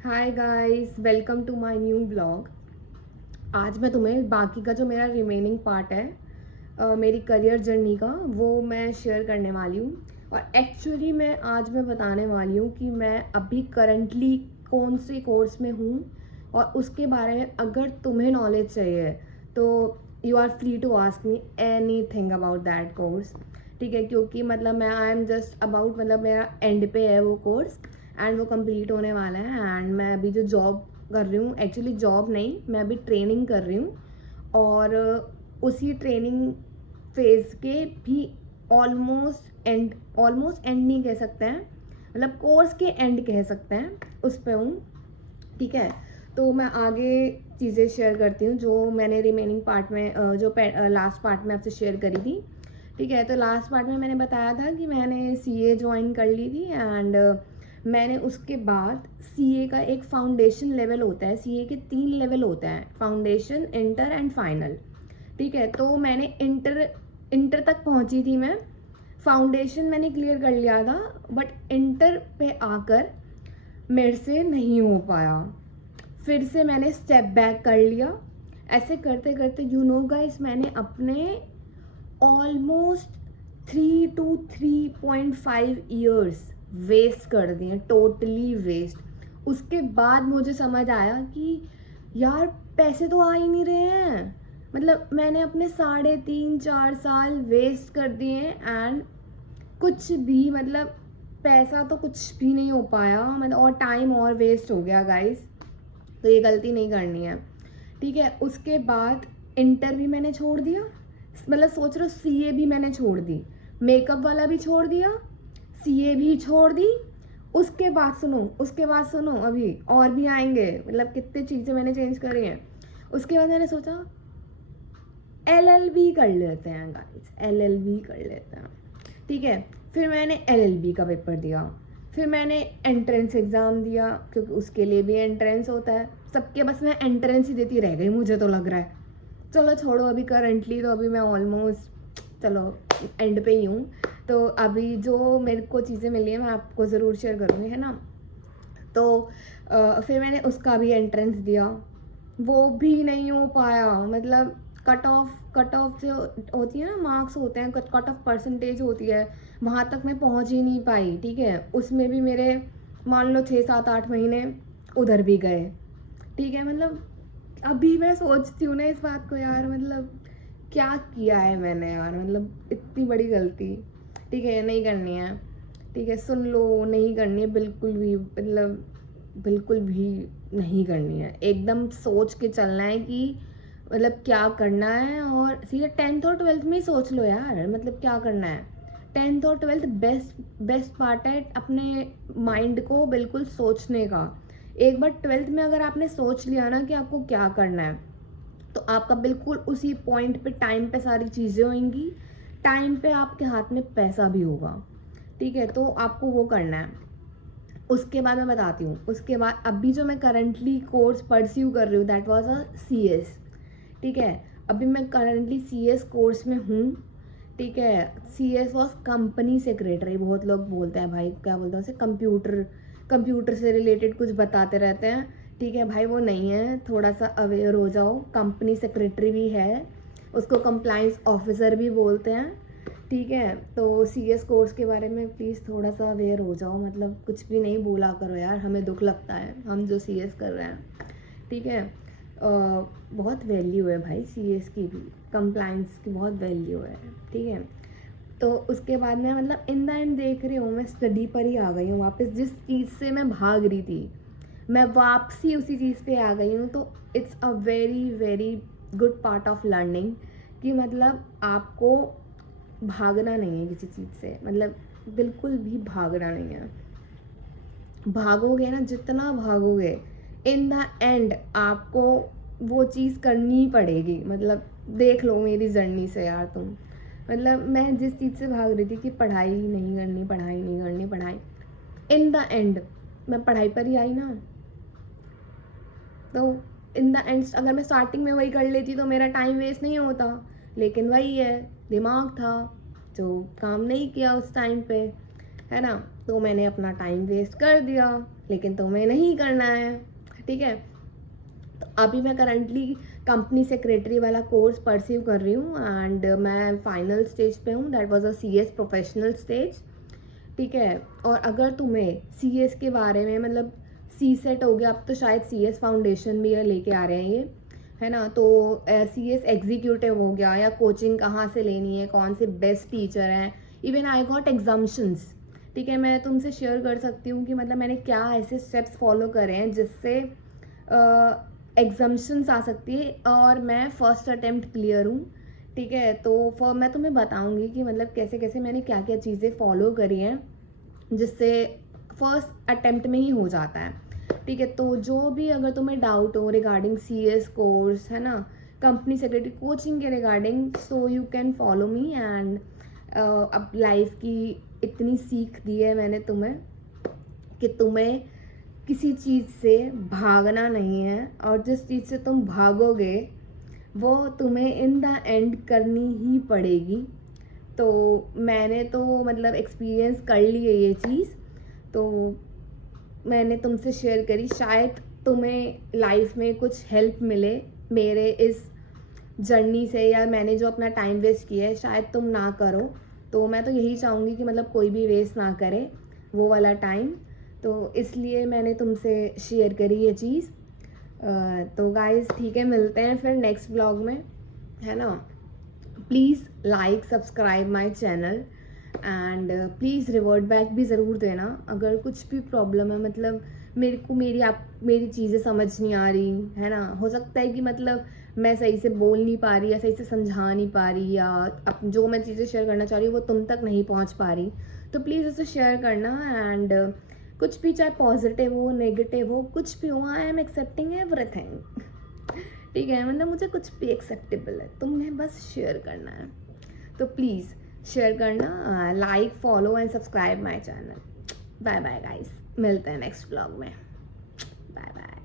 Hi guys, welcome to my new blog. आज मैं तुम्हें बाकी का जो मेरा रिमेनिंग पार्ट है मेरी करियर जर्नी का, वो मैं शेयर करने वाली हूँ। और एक्चुअली मैं बताने वाली हूँ कि मैं अभी करंटली कौन से कोर्स में हूँ, और उसके बारे में अगर तुम्हें नॉलेज चाहिए तो you are free to ask me anything about that course. ठीक है, क्योंकि मतलब मैं आई एम जस्ट अबाउट, मतलब मेरा एंड पे है वो कोर्स, एंड वो कंप्लीट होने वाला है। एंड मैं अभी जो जॉब कर रही हूँ, एक्चुअली जॉब नहीं, मैं अभी ट्रेनिंग कर रही हूँ। और उसी ट्रेनिंग फेज़ के भी ऑलमोस्ट एंड नहीं कह सकते हैं, मतलब कोर्स के एंड कह सकते हैं, उस पे हूँ। ठीक है, तो मैं आगे चीज़ें शेयर करती हूँ जो मैंने रिमेनिंग पार्ट में जो लास्ट पार्ट में आपसे शेयर करी थी। ठीक है, तो लास्ट पार्ट में मैंने बताया था कि मैंने सीए ज्वाइन कर ली थी। एंड मैंने उसके बाद सीए का एक फाउंडेशन लेवल होता है, सीए के 3 लेवल होते हैं, फाउंडेशन, इंटर एंड फाइनल। ठीक है, तो मैंने इंटर तक पहुंची थी मैं। फाउंडेशन मैंने क्लियर कर लिया था, बट इंटर पे आकर मेरे से नहीं हो पाया। फिर से मैंने स्टेप बैक कर लिया। ऐसे करते करते गाइस, मैंने अपने ऑलमोस्ट 3 to 3.5 ईयर्स वेस्ट कर दिए, टोटली वेस्ट। उसके बाद मुझे समझ आया कि यार पैसे तो आ ही नहीं रहे हैं, मतलब मैंने अपने 3.5 4 साल वेस्ट कर दिए। एंड कुछ भी, मतलब पैसा तो कुछ भी नहीं हो पाया, मतलब और टाइम और वेस्ट हो गया गाइस। तो ये गलती नहीं करनी है। ठीक है, उसके बाद इंटर भी मैंने छोड़ दिया, मतलब सोच रहे हो, सीए भी मैंने छोड़ दी, मेकअप वाला भी छोड़ दिया, सीए भी छोड़ दी। उसके बाद सुनो अभी और भी आएंगे, मतलब कितनी चीज़ें मैंने चेंज करी हैं। उसके बाद मैंने सोचा एलएलबी कर लेते हैं गाइस, एलएलबी कर लेते हैं। ठीक है, फिर मैंने एलएलबी का पेपर दिया। फिर मैंने एंट्रेंस एग्ज़ाम दिया, क्योंकि उसके लिए भी एंट्रेंस होता है सबके, बस मैं एंट्रेंस ही देती रह गई, मुझे तो लग रहा है। चलो छोड़ो, अभी करंटली तो अभी मैं ऑलमोस्ट, चलो एंड पे ही हूँ। तो अभी जो मेरे को चीज़ें मिली हैं मैं आपको ज़रूर शेयर करूँगी, है ना। तो फिर मैंने उसका भी एंट्रेंस दिया, वो भी नहीं हो पाया। मतलब कट ऑफ जो होती है ना, मार्क्स होते हैं, कट ऑफ परसेंटेज होती है, वहाँ तक मैं पहुँच ही नहीं पाई। ठीक है, उसमें भी मेरे मान लो 6 7 8 महीने उधर भी गए। ठीक है, मतलब अभी मैं सोचती हूँ ना इस बात को, यार मतलब क्या किया है मैंने यार, मतलब इतनी बड़ी गलती। ठीक है, नहीं करनी है। ठीक है, सुन लो, नहीं करनी है बिल्कुल भी, मतलब बिल्कुल भी नहीं करनी है। एकदम सोच के चलना है कि मतलब क्या करना है, और सीधे 10th और 12th में ही सोच लो यार, मतलब क्या करना है। 10th और 12th बेस्ट पार्ट है अपने माइंड को बिल्कुल सोचने का। एक बार 12th में अगर आपने सोच लिया ना कि आपको क्या करना है, तो आपका बिल्कुल उसी पॉइंट पे टाइम पे सारी चीज़ें होंगी, टाइम पे आपके हाथ में पैसा भी होगा। ठीक है, तो आपको वो करना है। उसके बाद मैं बताती हूँ, उसके बाद अभी जो मैं करंटली कोर्स परस्यू कर रही हूँ, दैट वाज अ सीएस। ठीक है, अभी मैं करंटली सीएस कोर्स में हूँ। ठीक है, सीएस वॉज कंपनी सेक्रेटरी, बहुत लोग बोलते हैं भाई, क्या बोलते हैं उसे, कंप्यूटर से रिलेटेड कुछ बताते रहते हैं। ठीक है भाई, वो नहीं है, थोड़ा सा अवेयर हो जाओ। कंपनी सेक्रेटरी भी है, उसको कंप्लाइंस ऑफिसर भी बोलते हैं। ठीक है, तो सीएस कोर्स के बारे में प्लीज़ थोड़ा सा अवेयर हो जाओ, मतलब कुछ भी नहीं बोला करो यार, हमें दुख लगता है हम जो सीएस कर रहे हैं। ठीक है, बहुत वैल्यू है भाई सीएस की भी, कंप्लाइंस की बहुत वैल्यू है। ठीक है, तो उसके बाद मैं, मतलब इन द एंड देख रही हूँ, मैं स्टडी पर ही आ गई हूँ वापस, जिस चीज़ से मैं भाग रही थी मैं वापसी उसी चीज़ पे आ गई हूँ। तो it's a very very good part of learning, कि मतलब आपको भागना नहीं है किसी चीज़ से, मतलब बिल्कुल भी भागना नहीं है। भागोगे ना, जितना भागोगे, इन द एंड आपको वो चीज़ करनी ही पड़ेगी। मतलब देख लो मेरी जर्नी से यार तुम, मतलब मैं जिस चीज़ से भाग रही थी कि पढ़ाई नहीं करनी, पढ़ाई नहीं करनी, पढ़ाई, इन द एंड मैं पढ़ाई पर ही आई ना। तो इन द एंड अगर मैं स्टार्टिंग में वही कर लेती तो मेरा टाइम वेस्ट नहीं होता, लेकिन वही है, दिमाग था जो काम नहीं किया उस टाइम पे, है ना। तो मैंने अपना टाइम वेस्ट कर दिया। लेकिन तुम्हें नहीं करना है, ठीक है। तो अभी मैं करंटली कंपनी सेक्रेटरी वाला कोर्स परस्यू कर रही हूँ एंड मैं फाइनल स्टेज पे हूँ, that was a CS professional stage, ठीक है। और अगर तुम्हें CS के बारे में मतलब CSET हो गया, अब तो शायद CS फाउंडेशन भी लेके आ रहे हैं ये, है ना। तो CS एग्जीक्यूटिव हो गया, या कोचिंग कहाँ से लेनी है, कौन से बेस्ट टीचर हैं, इवन आई गॉट एग्जाम्शंस, ठीक है। मैं तुमसे शेयर कर सकती हूँ कि मतलब मैंने क्या ऐसे स्टेप्स फॉलो करे हैं जिससे एग्जाम्शंस आ सकती है और मैं फ़र्स्ट अटेम्प्ट क्लियर हूँ, ठीक है। तो मैं तुम्हें बताऊँगी कि मतलब कैसे कैसे मैंने क्या क्या चीज़ें फॉलो करी हैं जिससे फर्स्ट अटेम्प्ट में ही हो जाता है, ठीक है। तो जो भी अगर तुम्हें डाउट हो रिगार्डिंग CS कोर्स, है ना, कंपनी सेक्रेटरी कोचिंग के regarding, so you can follow me and अब लाइफ की इतनी सीख दी है मैंने तुम्हें कि तुम्हें किसी चीज़ से भागना नहीं है, और जिस चीज़ से तुम भागोगे वो तुम्हें इन द एंड करनी ही पड़ेगी। तो मैंने तो मतलब एक्सपीरियंस कर ली है ये चीज़, तो मैंने तुमसे शेयर करी, शायद तुम्हें लाइफ में कुछ हेल्प मिले मेरे इस जर्नी से, या मैंने जो अपना टाइम वेस्ट किया है शायद तुम ना करो। तो मैं तो यही चाहूँगी कि मतलब कोई भी वेस्ट ना करे वो वाला टाइम, तो इसलिए मैंने तुमसे शेयर करी ये चीज़। तो गाइस ठीक है, मिलते हैं फिर नेक्स्ट ब्लॉग में, है ना। Please like subscribe my channel and please revert back भी ज़रूर देना अगर कुछ भी प्रॉब्लम है, मतलब मेरे को मेरी चीज़ें समझ नहीं आ रही, है ना। हो सकता है कि मतलब मैं सही से बोल नहीं पा रही या सही से समझा नहीं पा रही, या जो मैं चीज़ें शेयर करना चाह रही हूँ वो तुम तक नहीं पहुँच पा रही, तो प्लीज़ उसे शेयर करना। एंड कुछ भी, चाहे पॉजिटिव हो नेगेटिव हो, कुछ भी हो, आई एम एक्सेप्टिंग एवरीथिंग, ठीक है। मतलब मुझे कुछ भी एक्सेप्टेबल है, तुम्हें बस शेयर करना है। तो प्लीज़ शेयर करना, like follow and subscribe my channel. Bye bye guys, मिलते हैं नेक्स्ट ब्लॉग में, बाय बाय।